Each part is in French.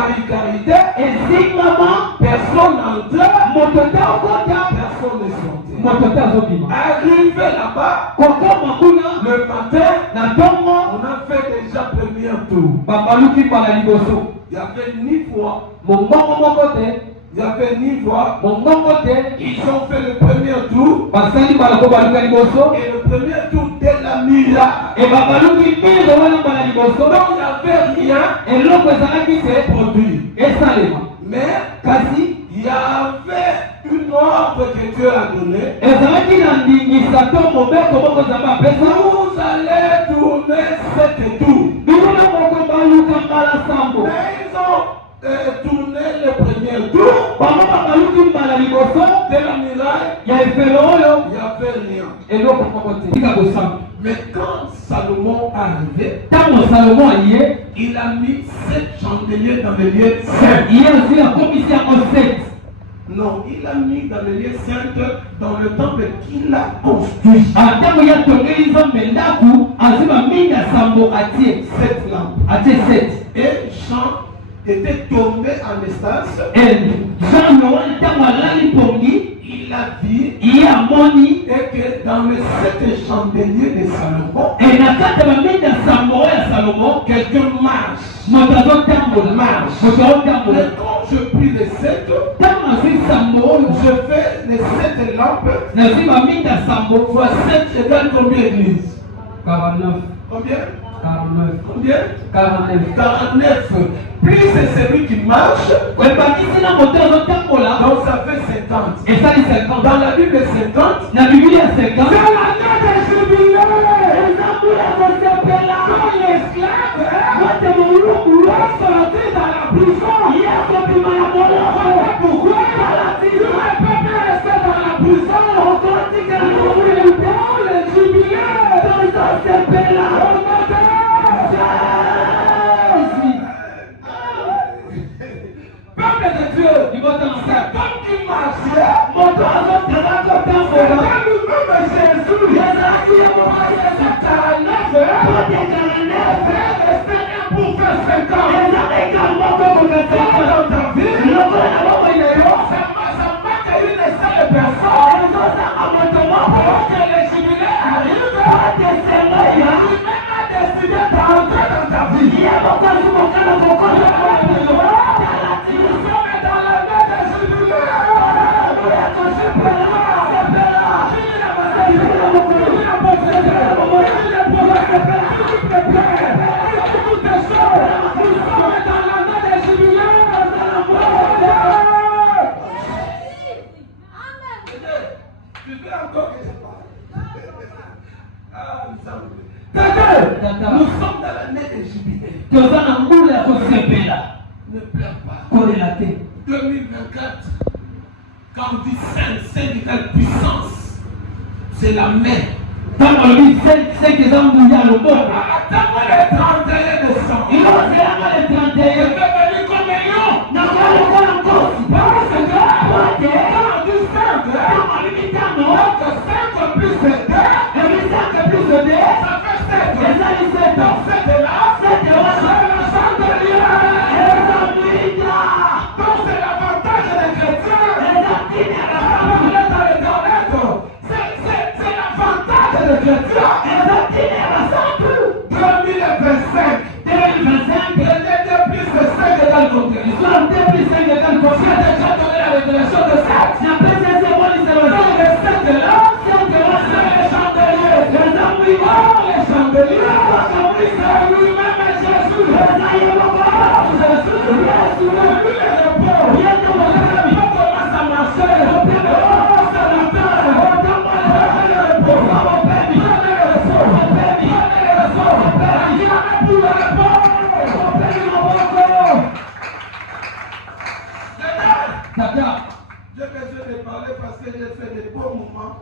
précarité, et si maman, personne n'entrait, personne ne sortait. Arrivé là-bas, le matin, on a fait déjà premier tour. Il y avait ni voix, il y avait ni voix. Ils ont fait le premier tour. Et le premier tour de la mira. Donc il n'y avait rien. C'est produit. Mais il y avait une ordre que Dieu a donnée. Vous allez tourner cette tour. Mais ils ont tourné le premier tour. De la muraille, il n'y avait rien. Mais quand Salomon arrivait, il a mis 7 chandeliers dans le lieu saint. Non, il a mis dans le lieu saint dans le temple qu'il a construit. 7 lampes. Et Jean était tombé en estase. Il a dit et que dans les 7 chandeliers de Salomon, quelqu'un marche. Mais quand je prie les 7, je fais les 7 lampes. Fois 7 égale combien d'églises? 49. Combien? 49. Combien? 49. Plus c'est celui qui marche, donc ça fait 50. Dans la Bible, 50. C'est l'année de jubilé. Quand l'esclave doit sortir dans la prison. Pourquoi? Le peuple restait dans la prison. Pour le jubilé. Peuple de Dieu, c'est comme qui marchait, c'est lui-même Jésus, pour faire 5 ans. Dans ta vie, ça marque une seule personne. Pour que le jubilé arrive, lui-même a décidé d'entrer dans ta vie. Nous sommes dans l'année de jubilé. Ne pleure pas. 2024, quand on dit saint égale puissance, c'est la main. Attends le 31 décembre. Je vais venir comme un lion. Parce que quand on dit 5 plus 2, ça fait 7. Donc 7 là, c'est le chandelier. Donc c'est l'avantage des chrétiens. C'est l'avantage des chrétiens. 2025. Le plus de 5 égale combien? J'ai déjà donné la révélation de 7. Donc les 7 là, c'est les chandeliers. Les chandeliers, c'est lui-même Jésus. Comment ça marchait? J'ai besoin de parler parce que j'ai fait des bons moments.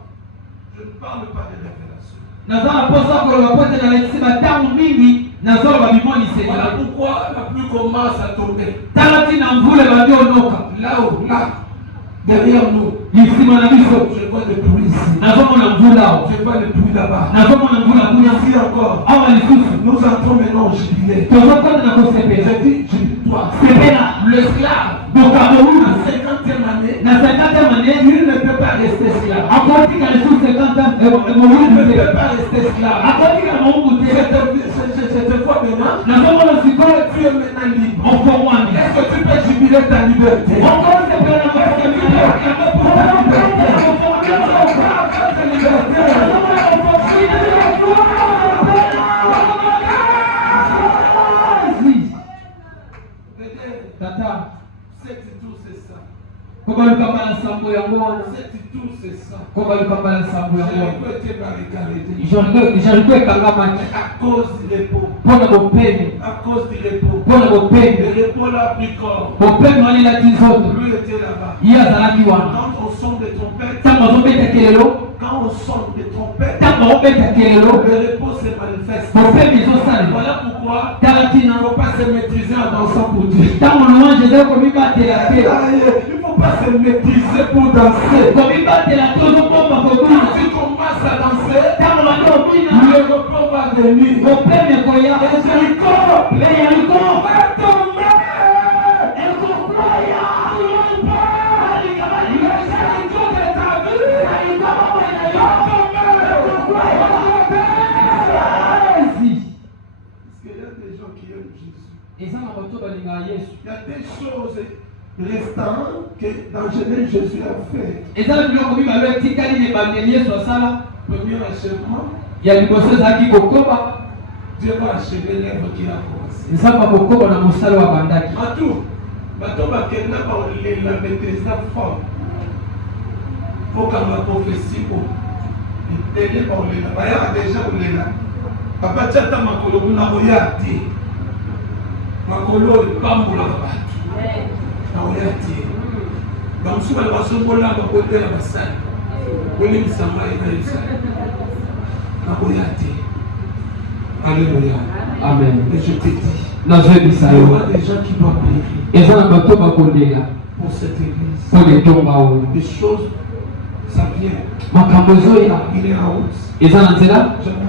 Je ne parle pas de révélation. Voilà pourquoi la pluie commence à tomber. Là-haut, là. Derrière nous, je vois des pluies ici. Je vois des pluies là-bas. Ici encore. Nous entrons maintenant au jubilé. J'ai dit, jubile-toi. L'esclave, à 50e année, il ne peut pas rester esclave. Il ne peut pas rester esclave. Cette fois maintenant, tu es maintenant libre. Est-ce que tu peux jubiler ta liberté? Tata, c'est ça. Comment le papa l'ensemble est mort? C'est ça. Comment le papa l'ensemble est mort? J'arrive à cause du repos. Pour mon père. À cause du repos. Pour mon père. Le repos l'a pris corps. Mon père m'a dit la tisonne. Lui était là-bas. Il y a la kiwana. Quand on sonne des trompettes. Quand on sonne des trompettes. Le repos se manifeste. Mon père ils ont ça. Voilà pourquoi. Il ne faut pas se maîtriser en dansant pour Dieu. Dans mon louange, je vais comme battre la terre. Il ne faut pas se maîtriser pour danser. Comme battre la terre, je peux pas pour quand tu commences à danser, le repos va venir. Mon père me croyait. Il y a des choses restantes que dans Genèse Jésus a fait. Premier achèvement. Dieu va achever l'œuvre qu'il a commencé. Matou, la maîtrise la forme. Faut qu'à ma prophétie, il est déjà on est là. Papa Tchata Makolo, on a regardé. Makolo, il pas pour la batte. On a regardé. Donc, si on va se voler à côté de la salle, on est mis à on a regardé. Alléluia. Amen. Et je te dis, il y aura des gens qui doivent payer pour cette église. Des choses, ça vient. Il est en route. Je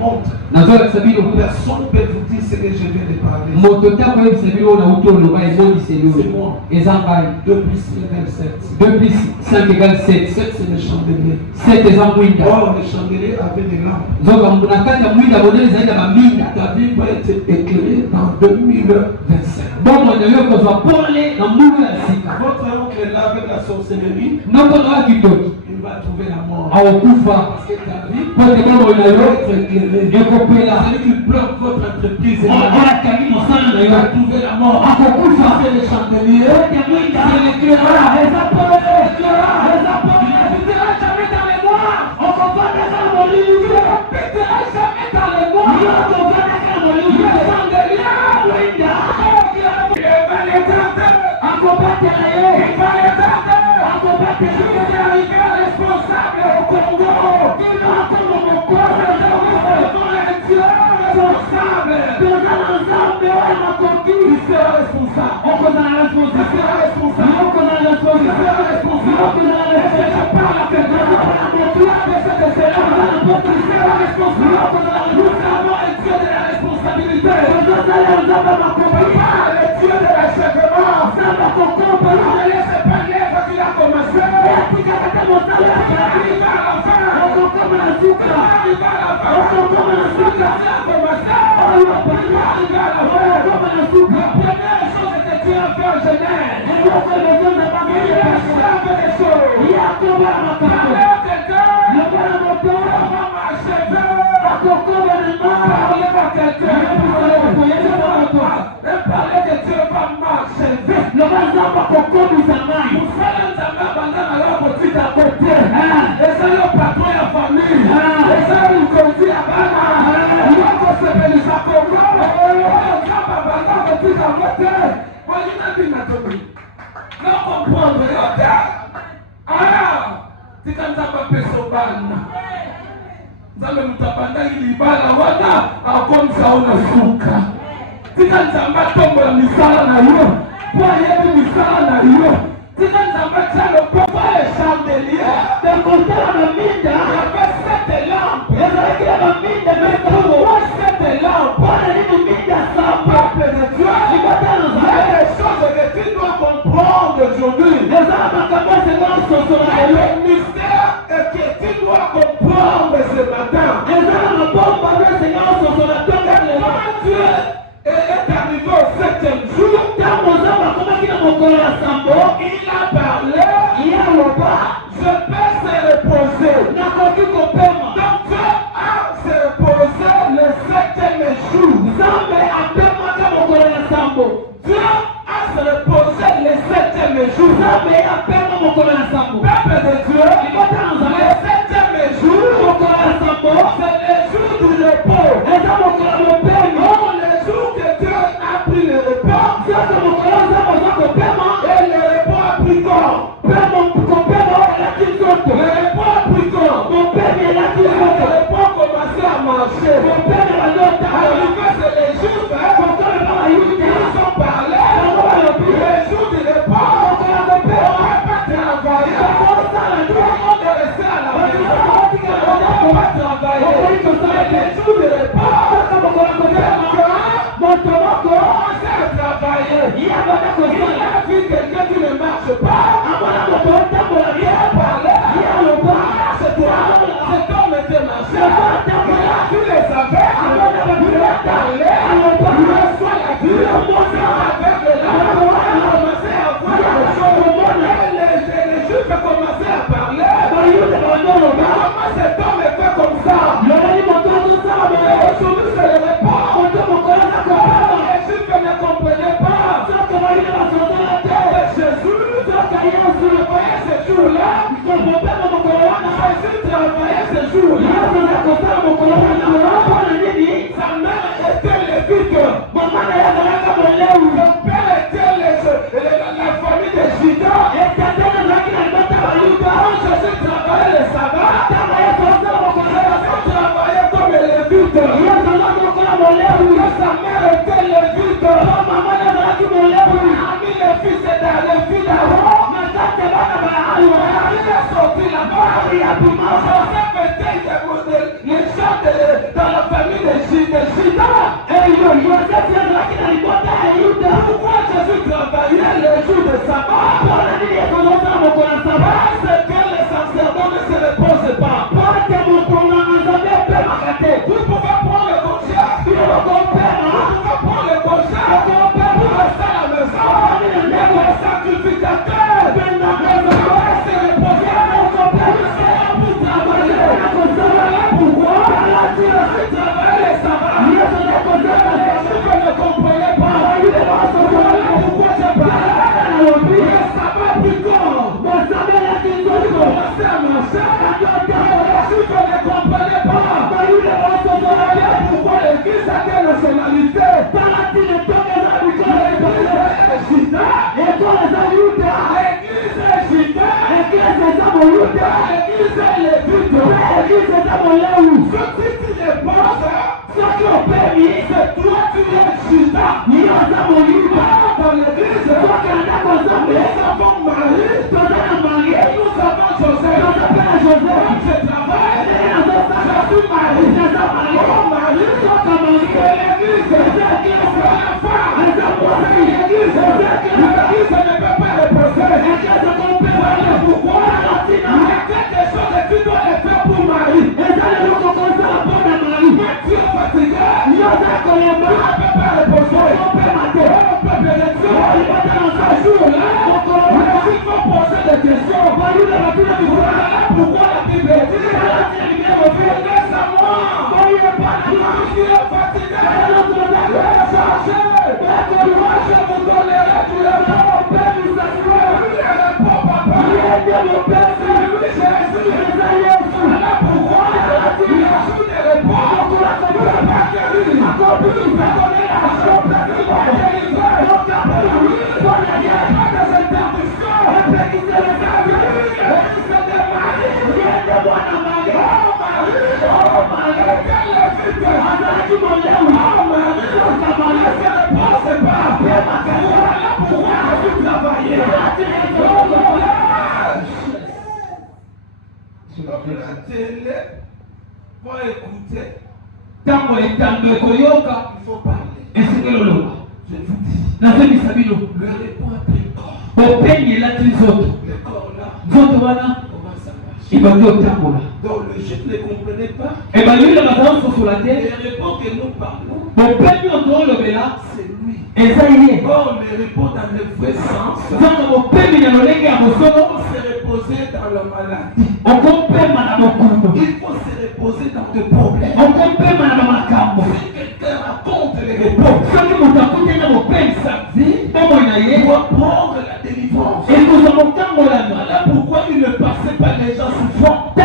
monte. Personne ne peut vous dire ce que je viens de parler. C'est moi. 2 plus 5 égale 7. 2 plus 5 égale 7. 7 c'est le chandelier. 7 est en mouille. Or, le chandelier avait des lampes. Ta vie va être éclairée dans 2025. Votre oncle là avec la sorcellerie, il va trouver la mort. Parce que ta vie va être éclairée. C'est-à-dire qu'il bloque votre entreprise. Il va trouver la mort. Parce que le chandelier, c'est l'éclairage. Responsable au Congo, il a comme mon corps, responsable. Il sera responsable. Nzambe mutapanda ilibala wana akomsa unasuka. Tika nzamba tombo la misala na yo. Kwa yetu misala na yo. Tika nzamba chalo papa chandelier. Il y avait 7 lampes. Mais pourquoi 7 lampes? Peuple de Dieu, il y a des choses que tu dois comprendre aujourd'hui. Le mystère est que tu dois comprendre ce matin. Quand Dieu est arrivé au 7e jour, il a parlé, je peux se reposer. Donc Dieu a se reposé le 7e jour. Dieu a se reposé le 7e jour. Peuple de Dieu, le 7e jour, c'est le jour du repos. Oh, le jour que Dieu a pris le repos, et le repos a pris corps. Le repos a pris corps. Le repos a commencé à marcher. Arrivé, c'est les Juifs, ils ont parlé. Le jour du repos, on ne peut pas travailler. On est resté à la maison. On ne peut pas travailler. Le jour du repos, on commence à travailler. Il a vu quelqu'un qui ne marche pas. Il a parlé. Cet homme était marché. Il a vu les aveugles. Il a parlé. Il reçoit la vue. Avec le lard, il a commencé à voir les choses. Les Juifs ont commencé à parler. Comment cet homme est fait comme ça? Aujourd'hui, c'est le repos. Les Juifs ne comprenaient pas. Jésus travaillait ce jour-là. Jésus travaillait ce jour-là. Sa mère était lévite. Son père était la famille de Juda. Quand Jésus travaillait le sabbat, Jésus travaillait comme lévite. Sa mère était lévite. A mis les fils dans les filles d'Aaron. Il a sorti là-bas. Joseph était les gens dans la famille de Juda. Pourquoi Jésus travaillait le jour de sabbat? Parce que les sacerdotes ne se reposent pas. Vous pouvez prendre le congé. Vous pouvez prendre le congé pour rester à la maison. Mais le sacrificateur se reposer. Pour travailler. Pourquoi? Jésus travaille le sabbat. Les Juifs ne comprenaient pas. Pourquoi je parle? Le sabbat plus corps. Il commençait à marcher. Les Juifs ne comprenaient pas. Pourquoi l'église a quelle nationalité? L'église est Juda. L'église est Juda. L'église est lévite. Si tu les penses, c'est toi tu es Juda. Dans l'église, nous avons Marie. Nous avons Joseph. Je travaille. Je suis Marie. Mon mari, c'est l'église. C'est la femme. L'église ne peut pas reposer. Pourquoi? Il y a quelque chose que tu dois le faire pour Marie. Mais tu es fatigué. Tu ne peux pas reposer. Peuple de Dieu, ce jour-là, les Juifs vont poser des questions. Pourquoi la Bible dit laisse à moi. Tu es fatigué. Moi je vous donnerai du repos. Le repos, papa. C'est lui Jésus. Voilà pourquoi il a jour de repos. Tu ne peux pas guérir. Tu peux donner l'argent. Tu vas délivrer. Il n'y a pas de interdiction. C'est des maris. Oh Marie, quelle est vite. Oh Marie, c'est le bon, c'est pas. Voilà pourquoi tu travailles. Donc la télé, pour écouter, il faut parler. Je vous dis, le répond après corps. Le corps là, comment ça marche? Donc le juif ne comprenait pas. Et bien, lui, il a Le répond que nous parlons, c'est lui. Or, le répond dans le vrai sens, on s'est reposé dans la maladie. Il faut se reposer dans des problèmes. Si quelqu'un raconte les réponses, sa vie doit prendre la délivrance. Voilà pourquoi il ne passait pas les gens souffrants. Tu es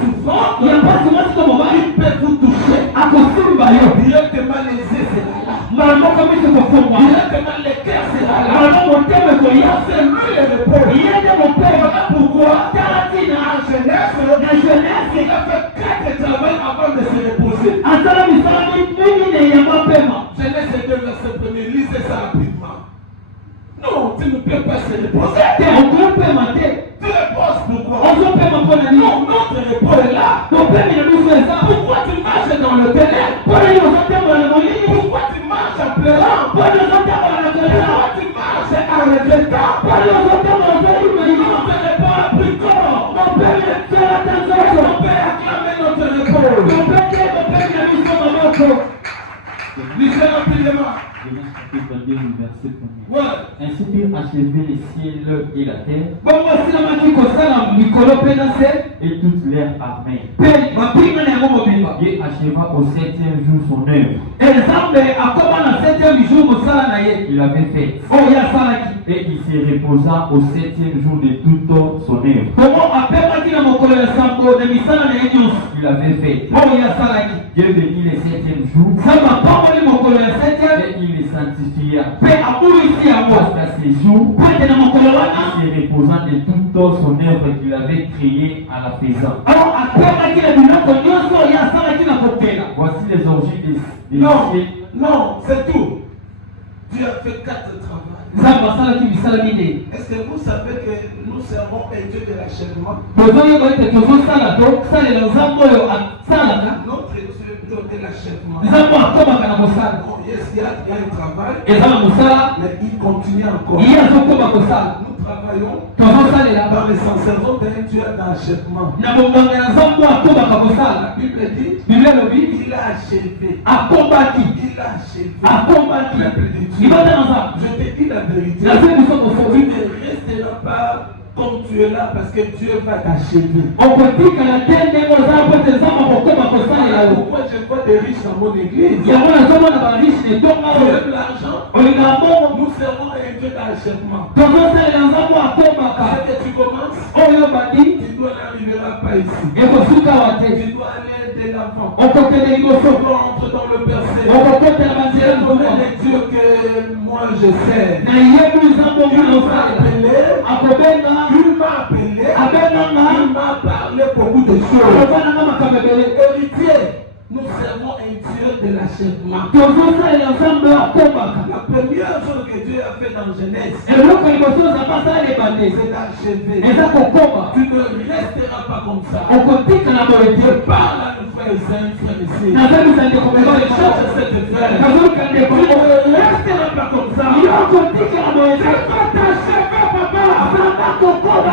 souffrant, il peut vous toucher. Directement les yeux sera là. Directement les cœurs sera là. C'est lui le repos. Voilà pourquoi en jeunesse, il a fait 4 travaux avant de se reposer. Genèse 2 verset 1, lisez ça rapidement. Non, tu ne peux pas se reposer. Tu reposes pourquoi? Non, notre repos est là. Pourquoi tu marches dans le ténèbre? Pourquoi tu marches en pleurant? Pourquoi tu marches en regrettant? Notre repos a pris corps. Mon Père acclame notre repos. Lisez rapidement. Ouais. Ainsi furent achevés les ciels et la terre et toute l'air armée. Dieu acheva au 7e jour son œuvre. Il avait fait. Et il se reposa au 7e jour de toute son œuvre. Il avait fait. Dieu bénit le 7e jour et il les sanctifia. Parce qu'à ces jours, il se reposant de toute son œuvre qu'il avait créée à la faisant. Voici les orgies des Non, c'est tout. Tu as fait 4 travaux. Est-ce que vous savez que nous servons un Dieu de l'achèvement? Notre Dieu de l'achèvement. Oh, yes, il y a un travail, mais il continue encore. Nous travaillons dans les sacerdotes d'un Dieu d'achèvement. La Bible dit il a achevé. Il a achevé. Je te dis la vérité. Tu ne resteras pas comme tu es là parce que Dieu va t'achever. Pourquoi je vois des riches dans mon église? Tu aimes l'argent? Nous servons un Dieu d'achèvement. Ce que tu commences, tu n'arriveras pas ici. Tu dois aller de l'avant. Tu dois entrer dans le berceau. Dieu connaît les dieux que moi je sais. Il m'a appelé beaucoup de choses. Héritier, nous servons un Dieu de l'achèvement. La première chose que Dieu a fait dans Genèse, c'est d'achever. Tu ne resteras pas comme ça. Je parle à nos frères et sœurs ici. Je cherche cette frère. Tu ne resteras pas comme ça. Je vais t'achever, papa.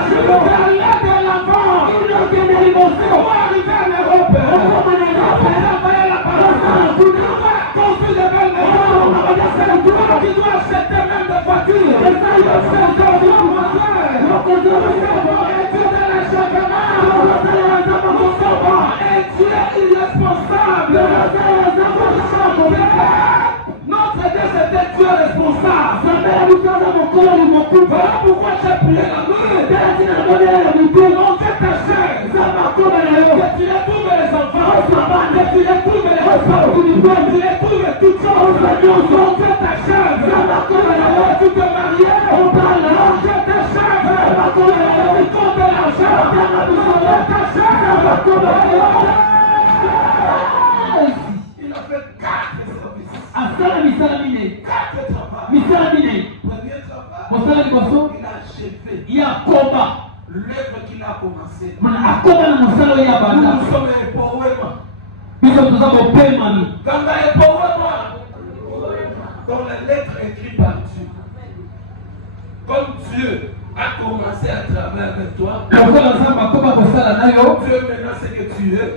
Je vais aller de l'avant. On va arriver à l'Europe. Travailler la parole. Construire de belles maisons. Tu dois acheter même des voitures. Nous servons un Dieu de l'achèvement. Nous servons un Dieu irresponsable. Notre Dieu c'est un Dieu responsable. Voilà pourquoi j'ai prié la nuit. Mon Dieu t'achève. Que tu retrouves les enfants. Que tu retrouves les enfants. Que tu retrouves toutes choses. Mon Dieu t'achève. Tu te marier. Mon Dieu t'achève. Tu comptes l'argent. Mon Dieu t'achève. Il a fait 4 services. 4 travaux. Premier travail, il a achevé. l'œuvre qu'il a commencé. Nous sommes un poème. Quand un poème, dans les lettres écrites par Dieu, comme Dieu a commencé à travailler avec toi, Dieu maintenant ce que tu es,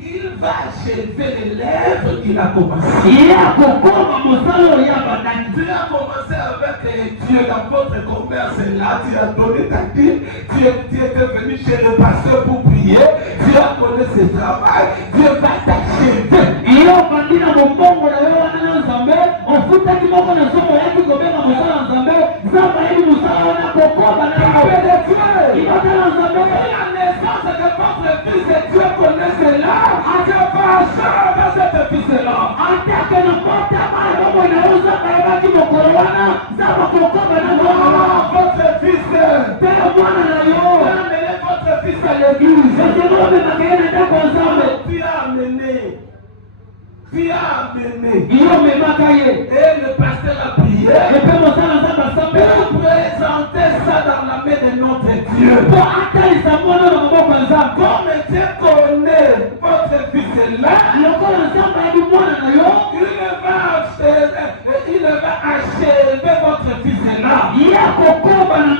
il va achever les lèvres qu'il a commencé. Dieu a commencé avec Dieu dans votre commerce là, tu as donné ta vie, tu étais venu chez le pasteur pour prier, Dieu a connu ce travail, Dieu va t'achever. Tu as amené. Et le pasteur a prié. Pour présenter ça dans la main de notre Dieu. Comme Dieu connaît votre fils là, il va achever votre fils là.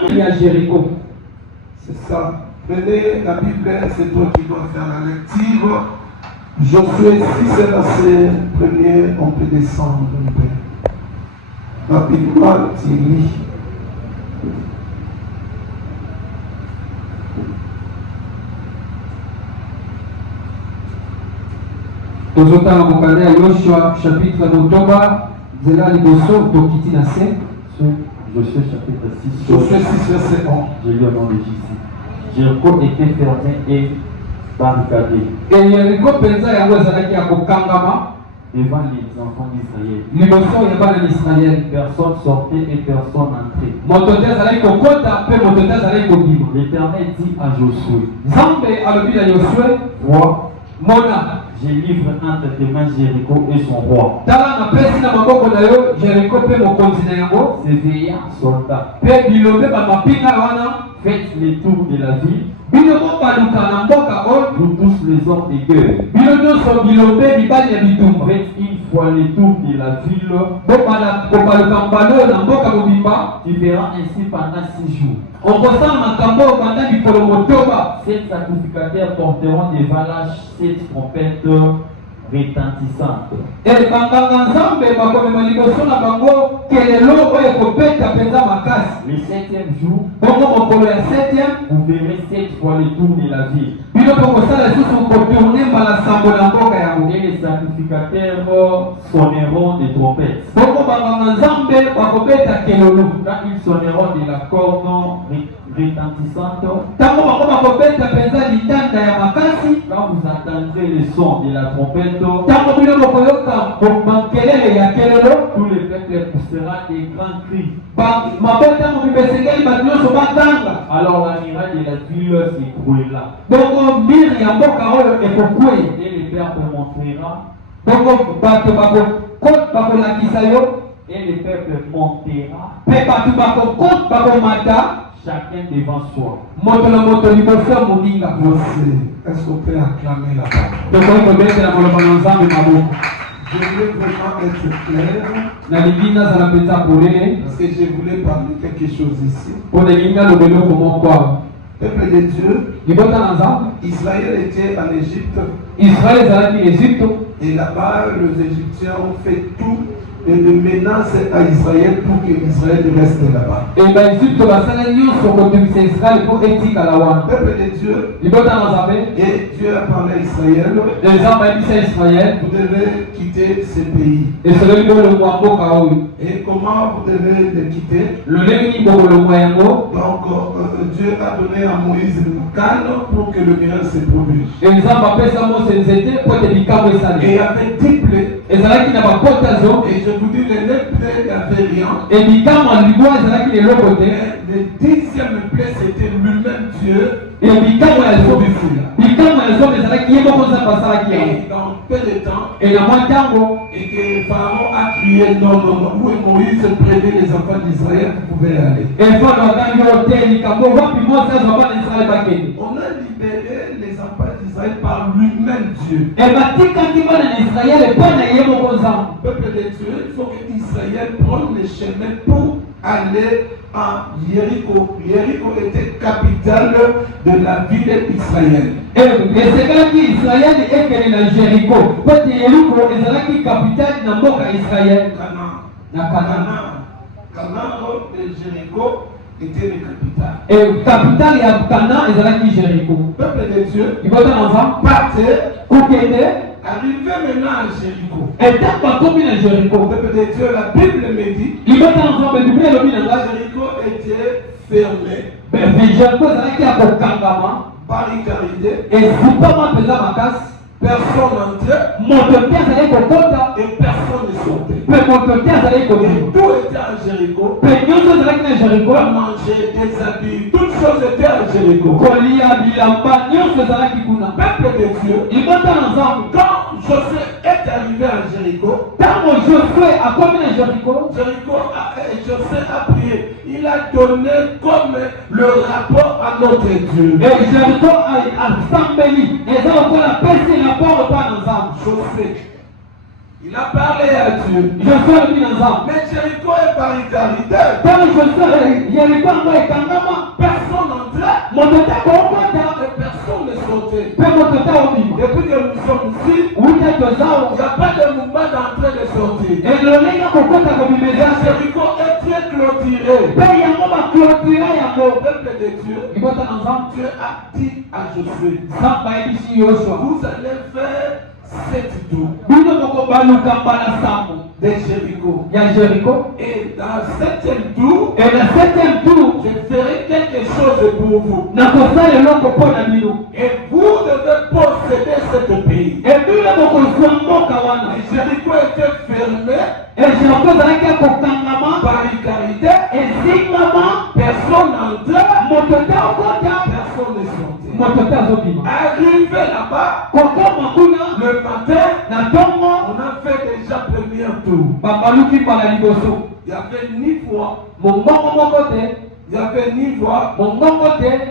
Il y a Jéricho. C'est ça. Prenez la Bible, c'est toi qui dois faire la lecture. Josué 6 est verset premier, on peut descendre un peu. Rapidement, tu lis. tozotala mokanda ya Yoshua chapitre motoba nzela liboso tokiti na se Josué chapitre 6. Josué 6 verset 1. Je lis au nom de Jésus. Jéricho était fermé et barricadé Yeriko penza yango ezalaki ya kokangama devant les enfants d'Israël. liboso ya bana ya Israel. Personne sortait et personne entrait. Moto te azalaki kokota mpe moto te azalaki kobima. L'Éternel dit à Josué, Nzambe alobi na Yosue, vois, mona je livre entre tes mains Jéricho et son roi. tala napesi na maboko na yo Yeriko mpe mokonzi na yango Ses veillants soldats, mpe bilobe bamapinga wana. faites le tour de la ville, bino bobaluka na mboka oyo vous tous les hommes de guerre. bino nyonso bilobe mibali ya bitumba Faites une fois le tour de la ville. bobaluka mbala oyo na mboka mobimba. Tu verras ainsi pendant 6 jours. okosala makambo oyo banda mikolo motoba. 7 sacrificateurs porteront des valages, 7 trompettes retentissantes. Banganga nzambe bakomema liboso na bango kelelo oyo ekobeta mpenza makasi. Le 7e jour, bongo mokolo ya 7e vous verrez 7 fois le tour de la ville. bino bokosala lisusu kotourne mbala sambo na mboka yango. Et les sacrificateurs sonneront des trompettes. bongo banganga nzambe bakobeta kelelo. Quand ils sonneront de la corne retentissante, ntango bango bakobeta mpenza litanda ya makasi. quand vous entendrez le son de la trompette, ntango bino bokoyoka makelele ya kelelo, tout le peuple poussera des grands cris. maboyi ntango mibesengeli bato nyonso batanga. Alors la muraille de la ville s'écroula. bongo mire ya mboka oyo ekokwea. Et le peuple montera. bongo bato bakolakisa yo. Et le peuple montera, mpe bato bakomata chacun devant soi. moto na moto liboso ya moninga. Est-ce qu'on peut acclamer là-bas? tokoki kobetela maloba na nzambe maboko. Je voulais vraiment être clair nalingi nazala mpenza polele parce que je voulais parler quelque chose ici. mpo nalingi naloba eloko moko awa. Peuple de Dieu, libota na nzambe. Israël était en Égypte israel ezalaki Égypte. et là-bas les Égyptiens ont fait tout et de menace à Israël pour que Israël reste là-bas. e baegypte basala nyonso kobimisa israel mpo etikala wana. Peuple de Dieu, libota na nzambe. et Dieu a parlé à Israël, nzambe ayebisa israel vous devez quitter ce pays. esololi bolongwa mboka oyo. Et comment vous devez le quitter? lolenge nini bokolongwa yango. Donc Dieu a donné à Moïse une canne pour que le miracle se produise. nzambe apesa mose nzete mpo ete likambo Et il y esali. avait 10 plaies. ezalaki na bapota zo. Et je vous dis, les 9 plaies, il n'y avait rien. e likambo ya libwa ezalaki leloko te. Le 10e plaie, c'était lui-même Dieu. e likambo ya zobe likambo ya zobe ezalaki ye moko nzambe asalaki yango. Et dans peu de temps, e na mwa ntango et que Pharaon a crié crié non, non, non. Oui, Moïse prévenait les enfants d'Israël qui pouvaient aller. On On a libéré les enfants d'Israël par lui-même Dieu. Le Peuple de Dieu, il faut que Israël prenne le chemin pour aller à Jéricho. Jéricho était capitale de la ville d'Israël. Canaan et Jéricho était le capital. Capitale ya Canaan ezalaki Jéricho. Peuple de Dieu partait, arrivé maintenant à Jéricho. Jéricho. Peuple de Dieu, la Bible me dit Jéricho était fermé, barricadé, personne n'entrait et personne ne sortait. Et tout était à Jéricho. Pour manger, des habits, toutes choses étaient à Jéricho. Peuple de Dieu, quand Josué est arrivé à Jéricho, Josué a prié. Il a donné comme le rapport à notre Dieu. Josué, il a parlé à Dieu. Mais Jéricho est barricadé. Personne n'entrait et personne ne sortait. Depuis que nous sommes ici, il n'y a pas de mouvement d'entrée et de sortie. Jéricho est très clôturé. Peuple de Dieu, Dieu a dit à Josué, vous allez faire 7 tours de Jéricho. Et dans le 7e tour, je ferai quelque chose pour vous. Et vous devez posséder ce pays. Et Jéricho était fermé, barricadé, personne n'entrait, personne ne sortait. Arrivé là-bas, le matin, on a fait déjà premier tour. Il y avait ni voix, il y avait ni voix.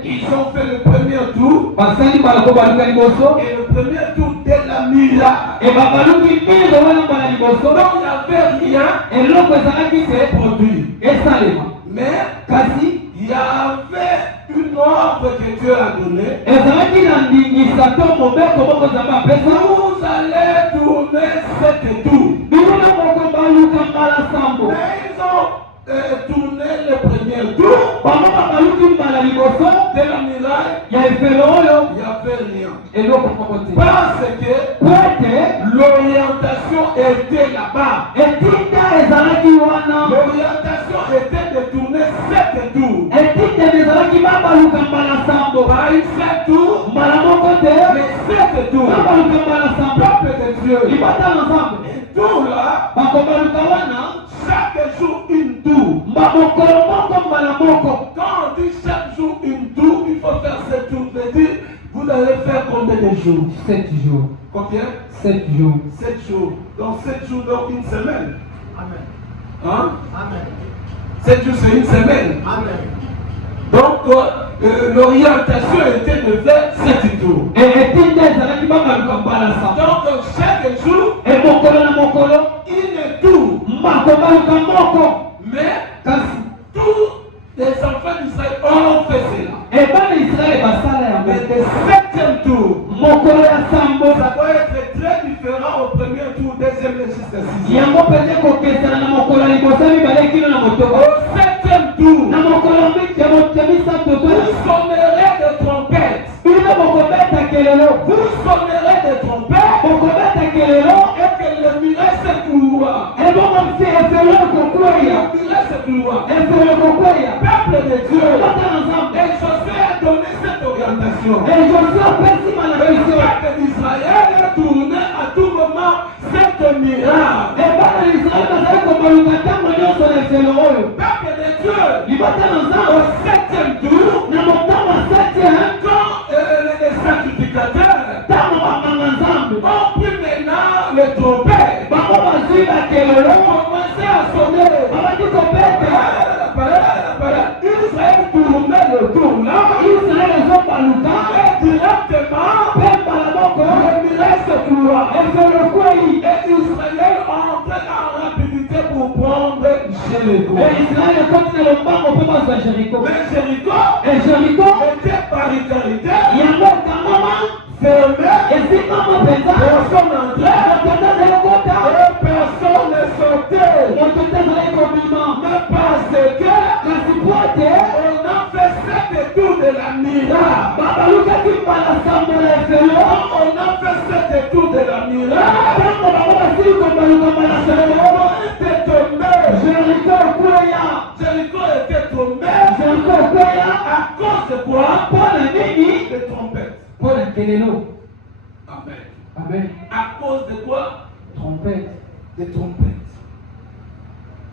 Ils ont fait le premier tour. Et le premier tour de la mira. Donc il n'y avait rien produit. Mais il y avait une ordre que Dieu a donnée. Vous allez tourner 7 tours. Mais ils ont tourné le premier tour de la muraille. Il n'y avait rien. Parce que l'orientation était là-bas. L'orientation était de tourner 7 tours. Pas une 7 tours, mais 7 tours. Peuple de Dieu. Et tour là, chaque jour une tour. Quand on dit chaque jour une tour, il faut faire 7 tours. C'est-à-dire, vous allez faire combien de jours? 7 jours. Combien? 7 jours. 7 jours. Donc 7 jours, donc une semaine. Amen. Hein? Amen. 7 jours, c'est une semaine. Amen. Donc l'orientation était de faire 7 tours. Donc chaque jour, une tour. Mais tous les enfants d'Israël ont fait cela. Mais le 7e tour, ça doit être très différent au premier tour, deuxième et jusqu'à 6e. Au 7e tour, vous sonnerez de trompettes. Vous sonnerez de trompettes et que le miracle se clouera. Le miracle se clouera. Peuple de Dieu. Et Josué a donné cette orientation. Le peuple d'Israël a tourné à tout moment cette miracle. Peuple de Dieu. Au 7e tour, quand les sacrificateurs ont pris maintenant le trompette, comment sonné. Israël tournait le tour là. Israël est en balouka. Et directement, le miracle se coura. Et Israël entrait en rapidité pour prendre Jéricho. Et Israël continue le banc au moment de Jéricho. Mais Jéricho était barricadé. Il y a un moment fermé. et si maman présent, Personne n'entrait. Et personne ne sortait. on te donnerait compliment. Mais parce que on a fait 7 tours de la miracle. On a fait 7 tours de la miracle. Jéricho était tombé. À cause de quoi? Des trompettes. Amen. Amen. À cause de quoi? Trompette. Des trompettes.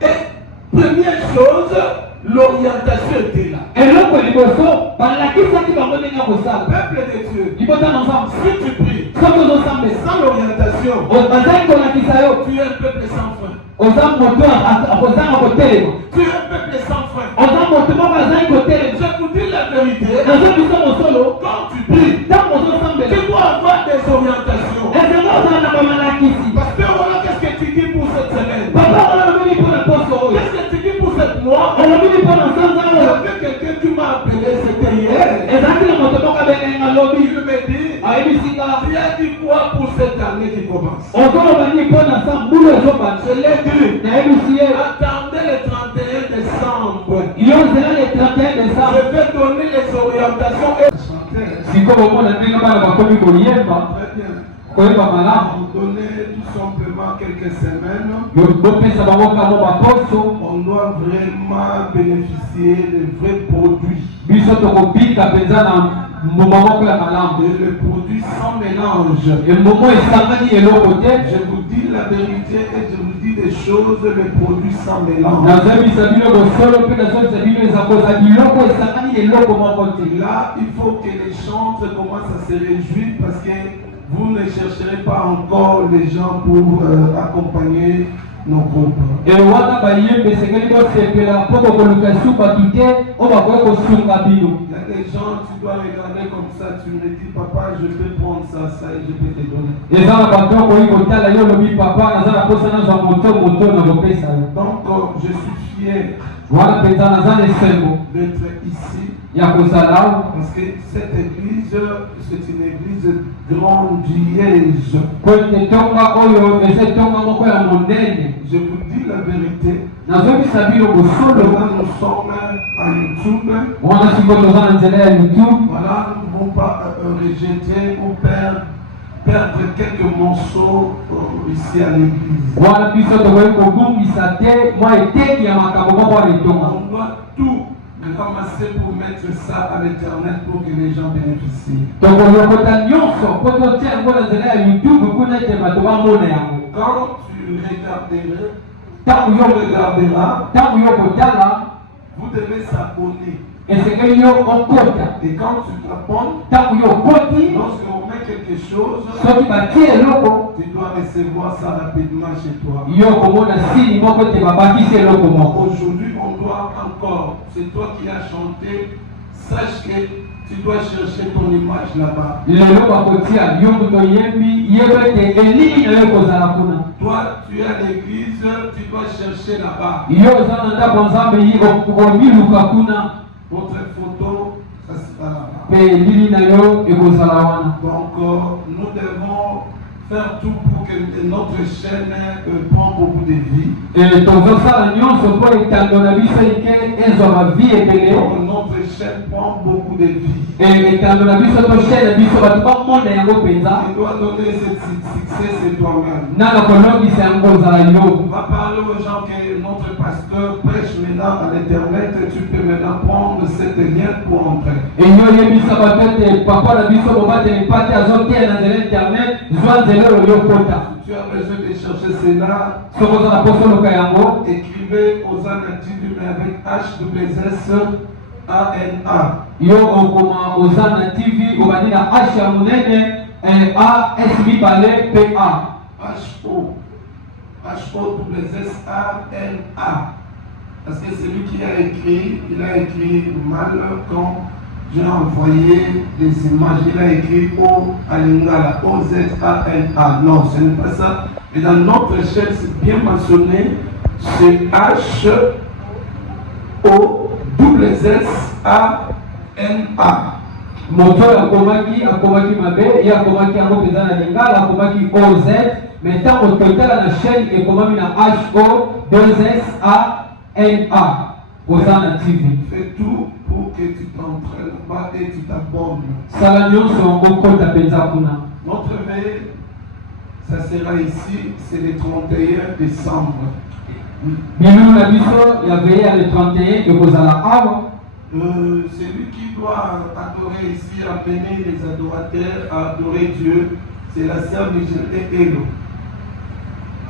Et première chose, l'orientation était là. eloko liboso balakisaki bango ndenge ya kosala Peuple de Dieu, libota na nzambe si tu pries soki ozosambela sans l'orientation, bazali kolakisa yo tu es un peuple sans frein. oza moto akozanga kotelema Tu es un peuple sans frein. oza moto moko azali kotelema Je vous dis la vérité, nazo biso mosolo quand tu pries, ntango ozosambela tu dois avoir des orientations. ezanga ozala na bamalakisi Parce que voilà qu'est-ce que tu dis pour cette semaine. papa oyo olobeli mpo na poso oyo Qu'est-ce que tu dis pour cette mois? olobeli mpo na sanza oyo J'avais quelqu'un qui m'a appelé, c'était hier. ezalaki na moto moko abengenga lobi Il me dit, ayebisika tu as dit quoi pour cette année qui commence? ozoloba nini mpo na sa mbulu ezobanda Je l'ai dit. nayebisi ye Attendez le 31 décembre. yo ozela le 31 décembre Je vais donner les orientations et chanter. Sikoyo omona ndenge bana bakomi koyemba Très bien. koyemba malamu On donnait tout simplement quelques semaines. bopesa bango kamo baposo On doit vraiment bénéficier des vrais produits. biso tokobika mpenza na mbuma moko ya malamu Et le produit sans mélange. emomo esangani eloko te Je vous dis la vérité et je vous dis des choses, les produits sans mélange. nazobisa bino bosolo mpe nazobisa bino eza koza biloko esangani eloko moko te Là, il faut que les chantres commencent à se réjouir parce que vous ne chercherez pas encore les gens pour accompagner nos groupes. e wana bayembe esengeli bosepela mpo kokoluka su bato te oyo bakoki kosunga bino Il y a des gens, tu dois regarder comme ça, tu me dis, papa, je peux prendre ça et je peux te donner. eza na bato okoki kotala yo olobi papa naza na posa nazwa moto na kopesa yo Donc, je suis fier wana mpenza naza na esengo d'être ici ya kozala parce que cette église, c'est une église grandiose. po ete tonga oyo eza etonga moko ya monene Je vous dis la vérité. nazobisa bino bosolo Là, nous sommes à YouTube. wana sikoyo toza na nzela ya youtube Voilà, nous ne pouvons pas rejeter ou perdre quelques morceaux ici à l'église. wana biso tokoki kobungisa te mwa eteki ya makambo moko wana etonga On doit tout ramasser pour mettre ça à l'internet pour que les gens bénéficient. tokolokota nyonso mpo totia yango na nzela ya youtube kuna ete bato bamona yango Quand tu regarderas, ntango yo kotala vous devez s'abonner. esengeli yo okota Et quand tu t'abonnes, ntango yo okoti lorsqu'on met quelque chose, soki batie eloko tu dois recevoir ça rapidement chez toi. yo komona sini moko ete babakisi eloko moko Aujourd'hui, on doit encore, c'est toi qui as chanté, sache que tu dois chercher ton image là-bas. lelo bakotia yo moto oyembi yeba ete elili na yo kozala kuna Toi, tu es à l'église, tu dois chercher là-bas. yo oza na ndako nzambe omiluka kuna Votre photo, ça sera là-bas. mpe elili na yo ekozala wana Donc, nous devons faire tout pour que notre chaîne prenne beaucoup de vie. tozosala nyonso mpo etando na biso eke ezwa bavie ebele Donc, notre chaîne prend beaucoup de vie. etando na biso toshene biso bato bamona yango mpenza Tu dois donner ce succès, c'est toi-même. nana kolongisa yango ozala yo On va parler aux gens que notre pasteur prêche maintenant à l'internet. Tu peux maintenant prendre cette lien pour entrer. eyo oyebisa bato ete papa na biso bobateli pate azoteya na nzela internet zwa nzela oyo yokota Tu as besoin de chercher cela. soki oza na poso oluka yango Écrivez aux anatives mais avec HWSANA. yo okoma oza na tv obandi na h ya monene as mibale pa HO H-O-S-S-A-N-A. Parce que c'est lui qui a écrit, il a écrit mal quand j'ai envoyé les images, il a écrit O-A-Lingala, O-Z-A-N-A. Non, ce n'est pas ça. Mais dans notre échelle, c'est bien mentionné, c'est H-O-S-S-A-N-A. Moto akomaki mabe, ya akomaki yango peza na lingala, akomaki OZ, mais tant au total la chaîne ekomami na HO2SANA. Ozana TV. Fais tout pour que tu t'entraînes là-bas et tu t'abonnes. Sala nyonso okota penza kuna. Notre veille, ça sera ici, c'est le 31 décembre. Bilu na biso ya veille le 31 de kozala awa. Celui qui doit adorer ici, amener les adorateurs à adorer Dieu, c'est la sœur Michel Elo.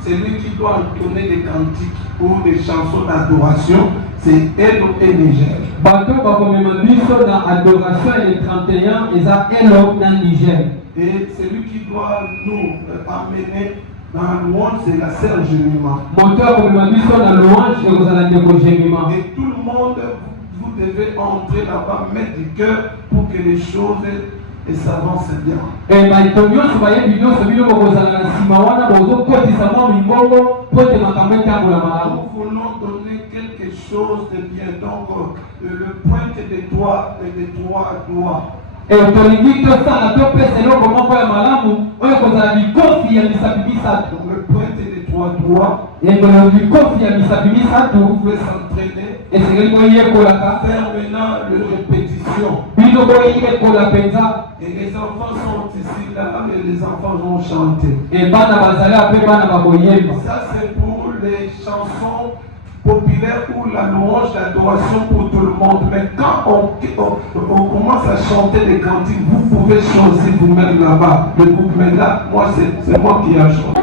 C'est lui qui doit donner des cantiques ou des chansons d'adoration, c'est Elo et Niger. Bato bakomema biso na adoration le 31 eza Elo na Niger. Et c'est lui qui doit nous amener dans la louange, c'est la sœur Jemima. Moto akomema biso na louange ekozala ndeko Jemima. Et tout le monde, vous devez entrer là-bas, mettre du cœur pour que les choses s'avancent bien. Et bato nyonso bayebi nyonso bino bokozala na nsima wana bozokotisa mwa mingongo po ete makambo etambola malamu. Nous voulons donner quelque chose de bien. Donc, le pointe de doigt et de trois doigts. tolingi tosala topesa eloko moko ya malamu oyo kozala bikofi ya misapi misato. Le pointe de trois doigts. Ezala bikofi ya misapi misato. Vous pouvez s'entraîner. Esengeli koyekolaka. Faire maintenant le répétition. Bino koyekola penza. Et les enfants sont ici là, mais les enfants vont chanter. Et bana bazali ape bana bakoyeba. Ça c'est pour les chansons populaires ou la louange, l'adoration pour tout le monde. Mais quand on commence à chanter des cantiques, vous pouvez choisir vous-même là-bas. Le groupe, mais là, moi c'est moi qui ai chanté.